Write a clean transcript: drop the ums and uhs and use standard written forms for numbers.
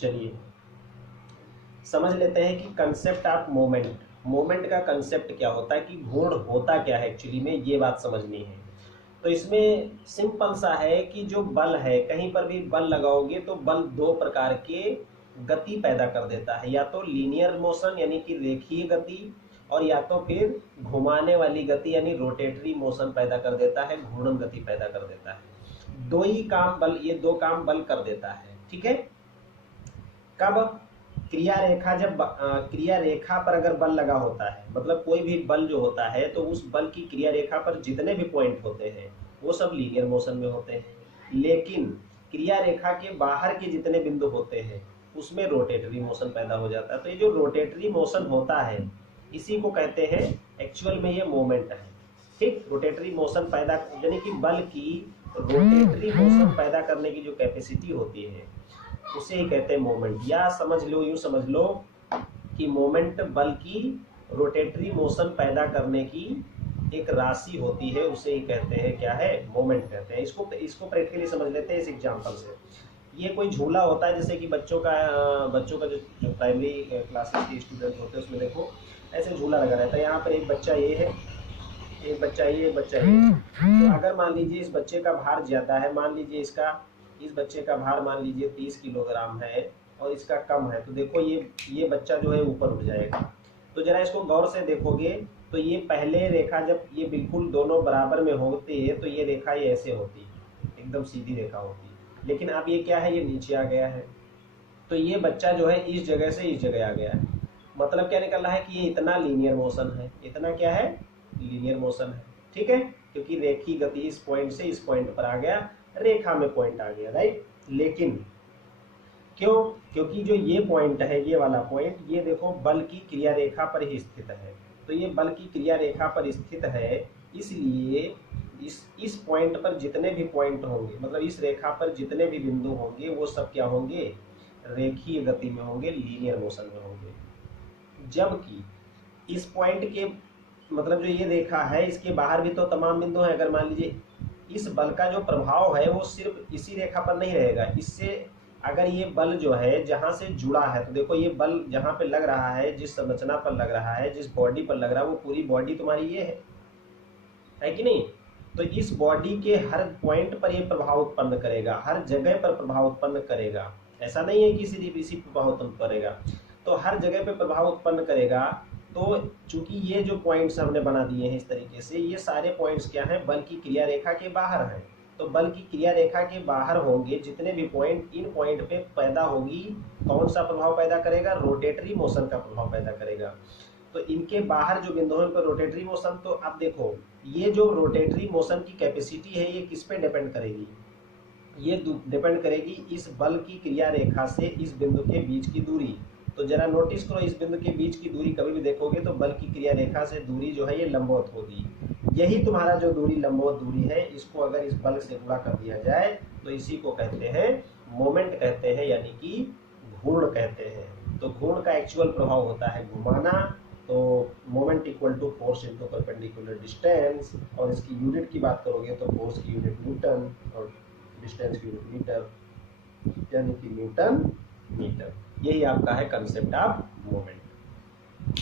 चलिए समझ लेते हैं कि कंसेप्ट ऑफ मोमेंट, मोमेंट का कंसेप्ट क्या होता है, कि घूर्ण होता क्या है एक्चुअली में, ये बात समझनी है। तो इसमें सिंपल सा है कि जो बल है, कहीं पर भी बल लगाओगे तो बल दो प्रकार के गति पैदा कर देता है, या तो लीनियर मोशन यानी कि रेखीय गति, और या तो फिर घुमाने वाली गति यानी रोटेटरी मोशन पैदा कर देता है, घूर्णन गति पैदा कर देता है। दो ही काम बल, ये दो काम बल कर देता है। ठीक है, कब? क्रिया रेखा, जब क्रिया रेखा पर अगर बल लगा होता है, मतलब कोई भी बल जो होता है, तो उस बल की क्रिया रेखा पर जितने भी पॉइंट होते हैं वो सब लीनियर मोशन में होते हैं, लेकिन क्रिया रेखा के बाहर के जितने बिंदु होते हैं उसमें रोटेटरी मोशन पैदा हो जाता है। तो ये जो रोटेटरी मोशन होता है इसी को कहते हैं एक्चुअल में ये मोमेंट है। ठीक, रोटेटरी मोशन पैदा यानी कि बल की रोटेटरी मोशन पैदा करने की जो कैपेसिटी होती है उसे ही कहते हैं मोमेंट। या समझ लो, यूं समझ लो कि मोमेंट बल की रोटेटरी मोशन पैदा करने की एक राशि होती है, उसे ही कहते हैं क्या है, मोमेंट कहते हैं। इसको प्रैक्टिकली समझ लेते हैं इस एग्जांपल से। ये कोई झूला होता है, जैसे कि बच्चों का जो प्राइमरी क्लासेस के स्टूडेंट होते हैं उसमें देखो ऐसे झूला लगा रहता है। यहाँ पर एक बच्चा ये है, एक बच्चा ये, एक बच्चा ये। तो अगर मान लीजिए इस बच्चे का भार ज्यादा है, मान लीजिए इस बच्चे का भार मान लीजिए 30 किलोग्राम है और इसका कम है, तो देखो ये बच्चा जो है ऊपर उठ जाएगा। तो जरा इसको गौर से देखोगे तो ये पहले रेखा जब ये बिल्कुल दोनों बराबर में होती है तो ये रेखा ये ऐसे होती है, एकदम सीधी रेखा होती है, लेकिन अब ये क्या है, ये नीचे आ गया है। तो ये बच्चा जो है इस जगह से इस जगह आ गया है। मतलब क्या निकल रहा है कि ये इतना लीनियर मोशन है, इतना क्या है, लीनियर मोशन है। ठीक है, क्योंकि रेखीय गति इस पॉइंट से इस पॉइंट पर आ गया, रेखा में पॉइंट आ गया, राइट। लेकिन क्यों? क्योंकि जो ये पॉइंट है, ये वाला पॉइंट, ये देखो बल की क्रिया रेखा पर ही स्थित है। तो ये बल की क्रिया रेखा पर स्थित है, इसलिए इस पॉइंट पर जितने भी पॉइंट होंगे, मतलब इस रेखा पर जितने भी बिंदु होंगे वो सब क्या होंगे, रेखीय गति में होंगे, लीनियर मोशन में होंगे। जबकि इस पॉइंट के मतलब जो ये रेखा है इसके बाहर भी तो तमाम बिंदु हैं। अगर मान लीजिए इस बल का जो प्रभाव है वो सिर्फ इसी रेखा पर नहीं रहेगा, इससे अगर ये बल जो है जहां से जुड़ा है, तो देखो ये बल जहां पे लग रहा है, जिस संरचना पर लग रहा है, जिस बॉडी पर लग रहा है, वो पूरी बॉडी तुम्हारी ये है कि नहीं। तो इस बॉडी के हर पॉइंट पर ये प्रभाव उत्पन्न करेगा, हर जगह पर प्रभाव उत्पन्न करेगा। ऐसा नहीं है कि सिर्फ इसी प्रभाव उत्पन्न करेगा, तो हर जगह पे प्रभाव उत्पन्न करेगा। तो चूंकि ये जो पॉइंट्स हमने बना दिए हैं इस तरीके से, ये सारे पॉइंट्स क्या हैं, बल की क्रिया रेखा के बाहर हैं। तो बल की क्रिया रेखा के बाहर होंगे जितने भी पॉइंट, इन पॉइंट पे पैदा होगी कौन सा प्रभाव पैदा करेगा, रोटेटरी मोशन का प्रभाव पैदा करेगा। तो इनके बाहर जो बिंदु है उन पर रोटेटरी मोशन। तो अब देखो ये जो रोटेटरी मोशन की कैपेसिटी है ये किस पे डिपेंड करेगी, ये डिपेंड करेगी इस बल की क्रिया रेखा से इस बिंदु के बीच की दूरी। तो जरा नोटिस करो, इस बिंदु के बीच की दूरी कभी भी देखोगे तो बल की क्रिया रेखा से दूरी जो है ये लंबवत होगी। यही तुम्हारा जो दूरी लंबवत दूरी है, इसको अगर इस बल से गुणा कर दिया जाए तो इसी को कहते हैं मोमेंट कहते हैं, यानी कि घूर्ण कहते हैं। तो घूर्ण का एक्चुअल प्रभाव होता है घुमाना। तो moment equal to force into perpendicular distance, और इसकी यूनिट की बात करोगे तो फोर्स की यूनिट न्यूटन और डिस्टेंस की यूनिट मीटर, यानी कि न्यूटन मीटर। यही आपका है कंसेप्ट ऑफ मोमेंट।